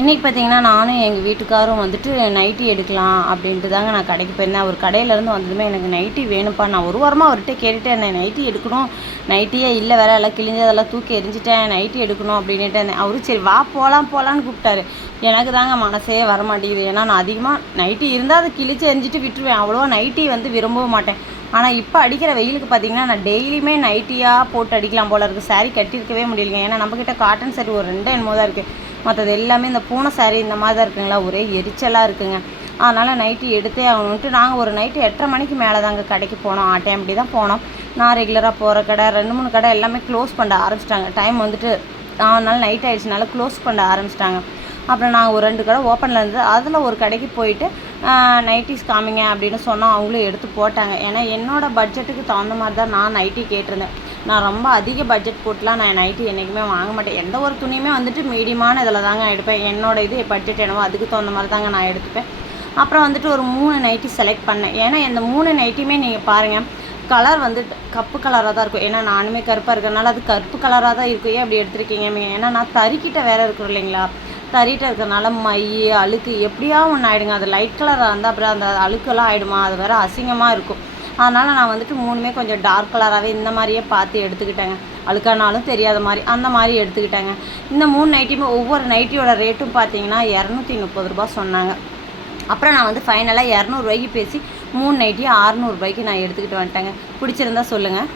இன்றைக்கி பார்த்திங்கன்னா நானும் எங்கள் வீட்டுக்காரும் வந்துட்டு நைட்டி எடுக்கலாம் அப்படின்ட்டு தாங்க நான் கடைக்கு போயிருந்தேன். அவர் கடையிலேருந்து வந்ததுமே எனக்கு நைட்டி வேணும்ப்பா, நான் ஒரு வாரமாக அவர்கிட்ட கேட்டுகிட்டே இருந்தேன். நைட்டி எடுக்கணும், நைட்டியே இல்லை வேறு, எல்லாம் கிழிஞ்சதெல்லாம் தூக்கி எரிஞ்சிட்டேன், நைட்டி எடுக்கணும் அப்படின்ட்டு இருந்தேன். அவரும் சரி வா போகலான்னு கூப்பிட்டாரு. எனக்கு தாங்க மனசே வரமாட்டேங்குது. ஏன்னா நான் அதிகமாக நைட்டி இருந்தால் அதை கிழிச்சு எரிஞ்சிட்டு விட்டுருவேன். அவ்வளோவா நைட்டி விரும்பவும் மாட்டேன். ஆனால் இப்போ அடிக்கிற வெயிலுக்கு பார்த்திங்கன்னா நான் டெய்லியுமே நைட்டியாக போட்டு அடிக்கலாம் போல இருக்குது. சாரீ கட்டியிருக்கவே முடியலைங்க. ஏன்னா நம்மக்கிட்ட காட்டன் சாரீ ஒரு 2 என்னமோ தான் இருக்குது. மற்றது எல்லாமே இந்த பூனை சாரீ இந்த மாதிரி தான் இருக்குங்களா, ஒரே எரிச்சலாக இருக்குங்க. அதனால் நைட்டி எடுத்தே ஆகணுன்ட்டு நாங்கள் ஒரு நைட்டு 8:30 மணிக்கு மேலே தாங்க கடைக்கு போனோம். டைம் அப்படி தான் போனோம். நான் ரெகுலராக போகிற கடை 2-3 கடை எல்லாமே க்ளோஸ் பண்ண ஆரம்பிச்சிட்டாங்க. டைம் வந்துட்டு 4 நாள் நைட் ஆகிடுச்சினால க்ளோஸ் பண்ண ஆரம்பிச்சிட்டாங்க. அப்புறம் நாங்கள் ஒரு 2 கடை ஓப்பனில் இருந்து அதில் ஒரு கடைக்கு போயிட்டு நைட்டிஸ் காமிங்க அப்படின்னு சொன்னால் அவங்களும் எடுத்து போட்டாங்க. ஏன்னா என்னோடய பட்ஜெட்டுக்கு தகுந்த மாதிரி தான் நான் நைட்டி கேட்டிருந்தேன். நான் ரொம்ப அதிக பட்ஜெட் போட்டுலாம் நான் நைட்டி என்றைக்குமே வாங்க மாட்டேன். எந்த ஒரு துணியுமே வந்துட்டு மீடியமான இதில் தாங்க எடுப்பேன். என்னோடய பட்ஜெட் என்னவோ அதுக்கு தகுந்த மாதிரி தாங்க நான் எடுத்துப்பேன். அப்புறம் வந்துட்டு ஒரு 3 நைட்டி செலக்ட் பண்ணேன். ஏன்னா இந்த 3 நைட்டியுமே நீங்கள் பாருங்கள், கலர் வந்துட்டு கப்பு கலராக தான் இருக்கும். ஏன்னா நானுமே கருப்பாக இருக்கிறனால அது கருப்பு கலராக தான் இருக்கும். ஏன் அப்படி எடுத்துருக்கீங்க? ஏன்னா நான் தறிக்கிட்ட வேறு இருக்கிறோம் இல்லைங்களா, தறிகிட்ட இருக்கிறனால மை அழுக்கு எப்படியா ஒன்று ஆகிடுங்க. அது லைட் கலராக இருந்தால் அப்புறம் அந்த அழுக்கெல்லாம் ஆகிடுமா, அது வேறு அசிங்கமாக இருக்கும். அதனால் நான் வந்துட்டு 3மே கொஞ்சம் டார்க் கலராகவே இந்த மாதிரியே பார்த்து எடுத்துக்கிட்டேங்க. அழுக்கானாலும் தெரியாத மாதிரி அந்த மாதிரி எடுத்துக்கிட்டேங்க. இந்த 3 நைட்டியுமே ஒவ்வொரு நைட்டியோட ரேட்டும் பார்த்தீங்கன்னா 230 ரூபா சொன்னாங்க. அப்புறம் நான் வந்து ஃபைனலாக 200 ரூபாய்க்கு பேசி 3 நைட்டியும் 600 ரூபாய்க்கு நான் எடுத்துக்கிட்டு வந்துட்டேங்க. பிடிச்சிருந்தா சொல்லுங்கள்.